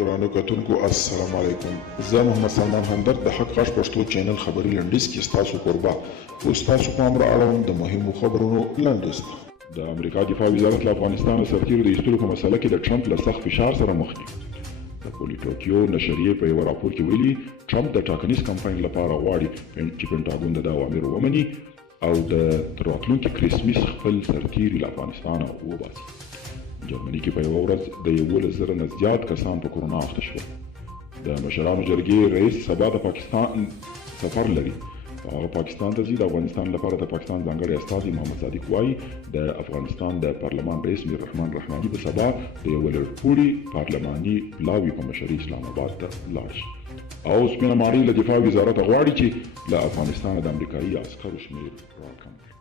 درانو کتونکو السلام علیکم. زه محمد سلمان همدرد د حق غږ پښتو چینل خبري لنډیز کې ستاسو کوربه اوس تاسو پام را اړوم د مهمو خبرونو لنډیز ته. د امریکا دفاع وزارت له افغانستان سرتیرو د ایستلو په مسله کې د ټرمپ له سخت فشار سره مخ دي. د پولیټوکیو نشریې په یو راپور کې ویلي ټرمپ د ټاکنیز کمپاین لپاره غواړي چې پنټاګون د اوامرو ومني او د تر راتلونکي کرسمس خپل سرتیري له افغانستانه وباسي. جرمني کې په یوه ورځ د 11,000 نه زیات کسان په کرونا اخته شول. د مشرانو جرګې رئیس سبا د پاکستان سفر لري. هغه پاکستان ته ځي. د افغانستان لپاره د پاکستان ځانګړی استازي محمد صادق وایي د افغانستان د پارلمان رئیس میر رحمان رحماني به سبا د یوه لړپوړي پارلماني پلاوي په مشرۍ اسلام آباد ته لاړ شي. او سپینه ماڼۍ له دفاع وزارت غواړي چې له افغانستانه د امریکایي عسکرو شمېر راکم کړي.